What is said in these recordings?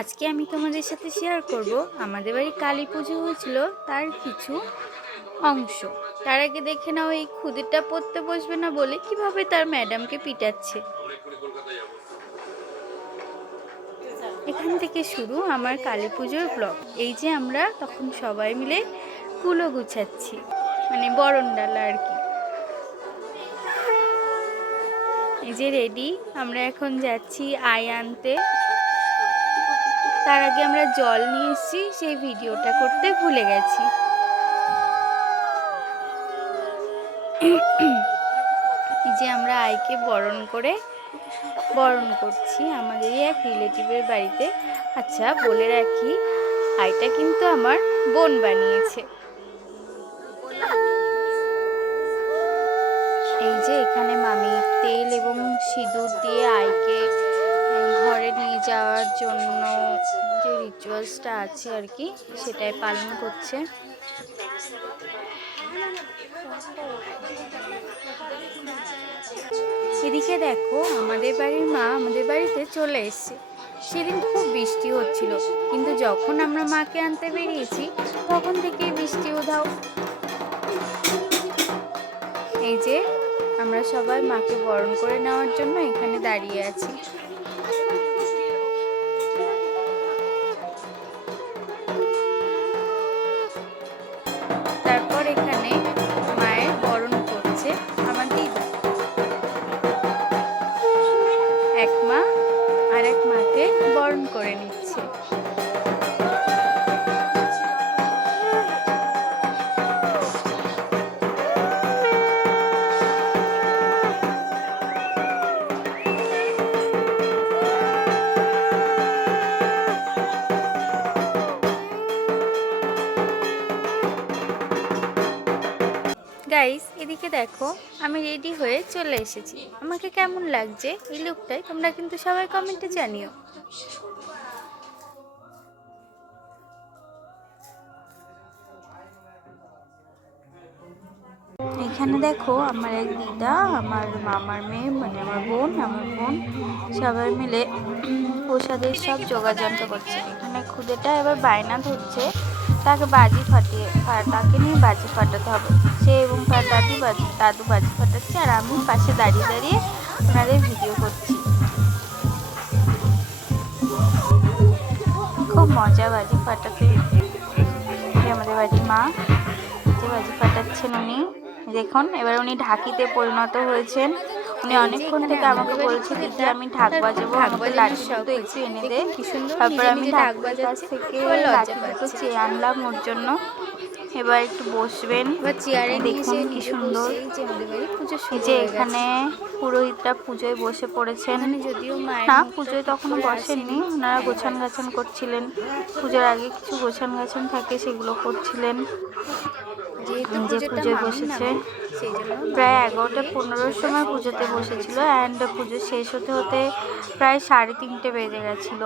আজকে আমি তোমাদের সাথে শেয়ার করব আমাদের বাড়ি কালী পুজো হয়েছিল তার কিছু অংশ। তার আগে দেখে নাও এই খুদেটা পড়তে বসবে না বলে কিভাবে তার ম্যাডামকে পিটাচ্ছে। এখান থেকে শুরু আমার কালী পুজোর ব্লগ। এই যে আমরা তখন সবাই মিলে কুলো গুছাচ্ছি, মানে বরণ ডালা আর কি। এই যে রেডি, আমরা এখন যাচ্ছি আই আনতে। তার আগে আমরা জল নিয়ে এসেছি, সেই ভিডিওটা করতে ভুলে গেছি। এই যে আমরা আইকে বরণ করছি আমাদেরই এক রিলেটিভের বাড়িতে। আচ্ছা বলে রাখি, আইটা কিন্তু আমার বোন বানিয়েছে। এই যে এখানে মামি তেল এবং সিঁদুর দিয়ে আইকে ঘরে নিয়ে যাওয়ার জন্য যে রিচুয়ালসটা আছে আর কি, সেটাই পালন করছে। এদিকে দেখো, আমাদের বাড়ির মা আমাদের বাড়িতে চলে এসেছে। সেদিন খুব বৃষ্টি হচ্ছিল, কিন্তু যখন আমরা মাকে আনতে বেরিয়েছি তখন থেকেই বৃষ্টি উধাও। এই যে আমরা সবাই মাকে বরণ করে নেওয়ার জন্য এখানে দাঁড়িয়ে আছি। তারপর এখানে মায়ের বরণ করছে আমার দিদা। এক মা আর এক মাকে বরণ করে নিচ্ছে। গাইস, এদিকে দেখো, আমি রেডি হয়ে চলে এসেছি। আমাকে কেমন লাগছে এই লুকটাই তোমরা কিন্তু সবাই কমেন্টে জানিও। এখানে দেখো আমার এক দিদা, আমার মামার মেয়ে, মানে আমার বোন সবাই মিলে প্রসাদের সব যোগাযন্ত্র করছে। এখানে খুদেটা এবার বায়না ধরছে, তাকে তাকে নিয়ে বাজি ফাটাতে হবে। সে এবং তার দাদু বাজি ফাটাচ্ছে, আর আমি পাশে দাঁড়িয়ে দাঁড়িয়ে ওনাদের ভিডিও করছি। খুব মজা বাজি ফাটাতে। আমাদের বাড়ির মা যে বাজি ফাটাচ্ছেন, উনি দেখুন এবার উনি ঢাকিতে পরিণত হয়েছেন। উনি অনেকক্ষণ থেকে আমাকে বলছে দিদি আমি ঢাক বাজাবো, আমাকে লাঠি দুটো একটু এনে দে। তারপর আমি ঢাকের কাছ থেকে লাঠি দুটো চেয়ে আনলাম ওর জন্য। এবার একটু বসবেন, দেখুন কি সুন্দর। এই যে এখানে পুরোহিতরা পুজোয় বসে পড়েছেন। না, পুজোয় তখনও বসেননি, ওনারা গোছান গাছান করছিলেন। পুজোর আগে কিছু গোছান গাছান থাকে, সেগুলো করছিলেন। যে পুজোয় বসেছে প্রায় 11:15 সময় পুজোতে বসেছিল, অ্যান্ড পুজো শেষ হতে হতে প্রায় 3:30 বেজে গেছিল।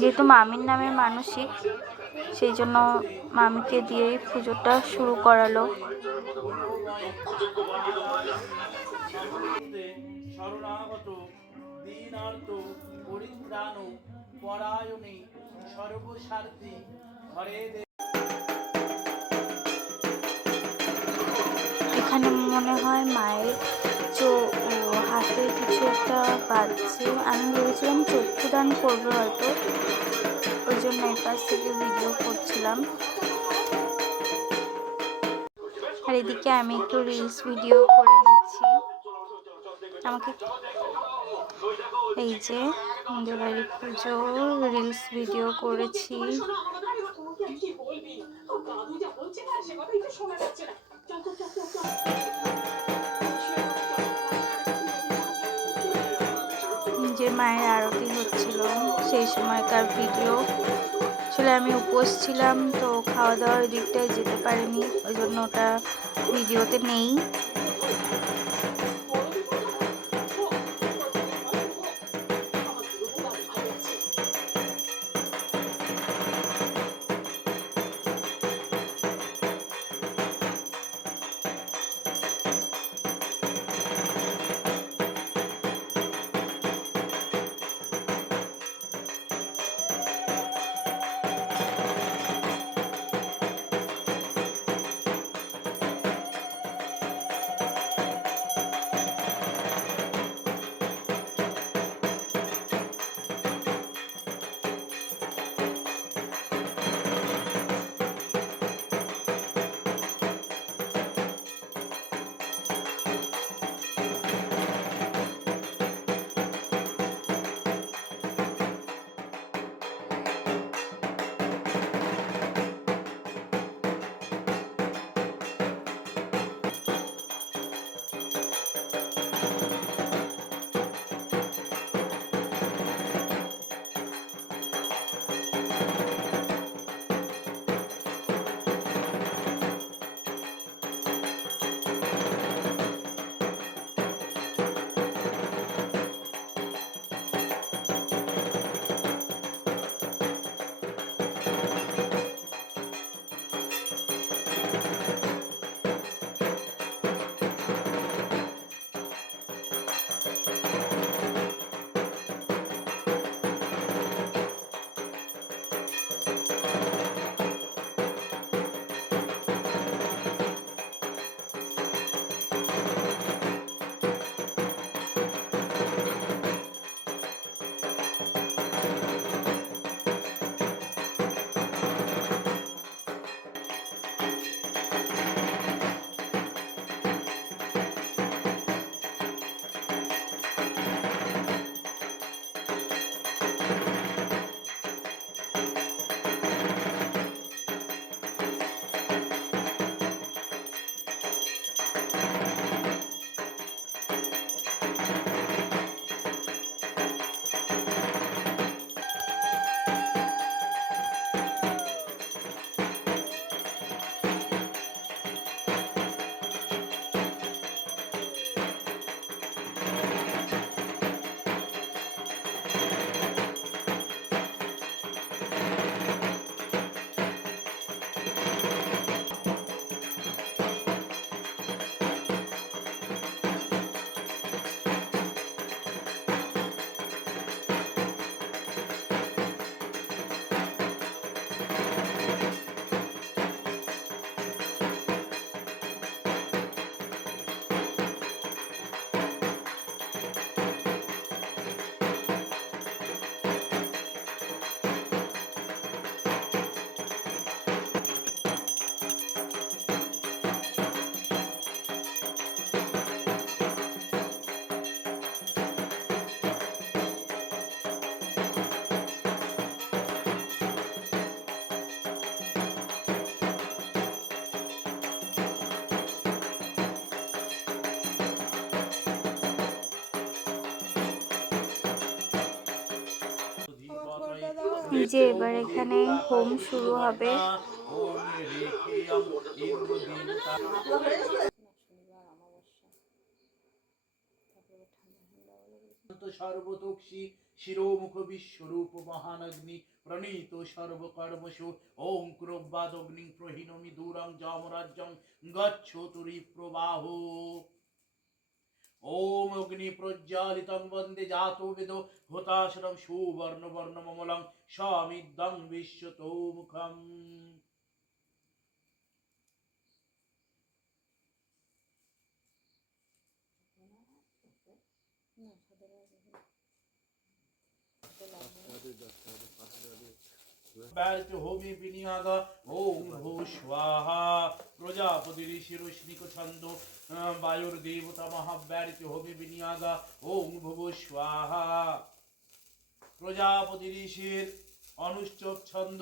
যেহেতু মামির নামে মানসিক, সেই জন্য মামিকে দিয়েই পুজোটা শুরু করালো। এখানে মনে হয় মায়ের হাতে কিছু একটা বাজছে। আমি ভেবেছিলাম চক্ষুদান করবে হয়তো, ওই জন্য এই পাশ থেকে ভিডিও করছিলাম। আর এদিকে আমি একটু রিলস ভিডিও করে নিচ্ছি। আমাকে এই যে আমাদের বাড়ির পুজো রিলস ভিডিও করেছি। যে মায়ের আরতি হচ্ছিল সেই সময়কার ভিডিও। আসলে আমি উপোস ছিলাম, তো খাওয়া দাওয়ার দিকটায় যেতে পারিনি, ওই জন্য ওটা ভিডিওতে নেই। এই যে এবার এখানে হোম শুরু হবে। সর্বতোক্ষী শিরোমুখ বিশ্বরূপ মহানগ্নি প্রণীত সর্বকর্মসু ওং ক্রোব্বাদগ্নি প্রহীনমি দূরং যমরাজ্যং গচ্ছতুরি প্রবাহ ওম অগ্নি প্রজ্বালিতং বন্দে জাতো বেদো হতাশরং সুবর্ণ বর্ণমমলং স্বামিদ্যং বিশ্বতোমুখম। হোমে বিনিয়াগ ওং ভূ স্বাহা প্রজাপতি ঋষি রশ্মিক ছন্দ বায়ুর দেবতা মহাব্যারিত হোমে বিনিয়াগ ওং ভূ স্বাহা প্রজাপতি ঋষির অনুষ্ঠব ছন্দ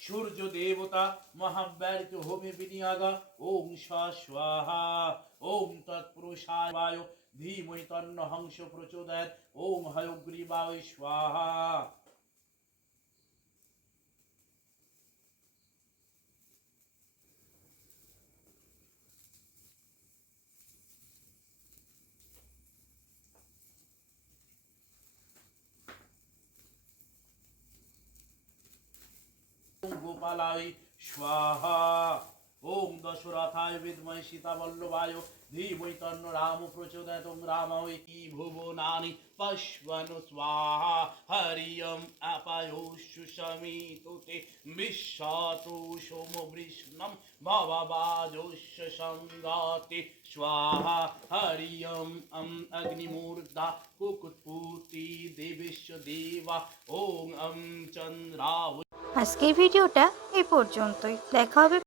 সূর্য দেবতা মহাব্যারিত হোমে বিনিয়াগা ওং স্বাহা ওং তৎপুরুষায় বায়ু ধীমহি তন্ন হংস প্রচোদয়াৎ ওং হয়গ্রীবায় স্বাহা। গোপালায় স্বাহা ওং দশরথায় বিদ্মহে সীতাবল্লভায় ধীমহি তন্ন রাম প্রচোদয়াৎ ওং রামায় ভুবনানি পশ্বনু স্বাহা হরি ওম আপায়ুষু সমিতুতে বিশ্বতু সোম বৃষ্ণম ভববাজোষ্য সংগাতে স্বাহা হরি ওম অগ্নিমূর্ধা কুকুৎপুতি দেবেশ্য দেবা ওং চন্দ্রাব। আজকের ভিডিওটা এই পর্যন্তই, দেখা হবে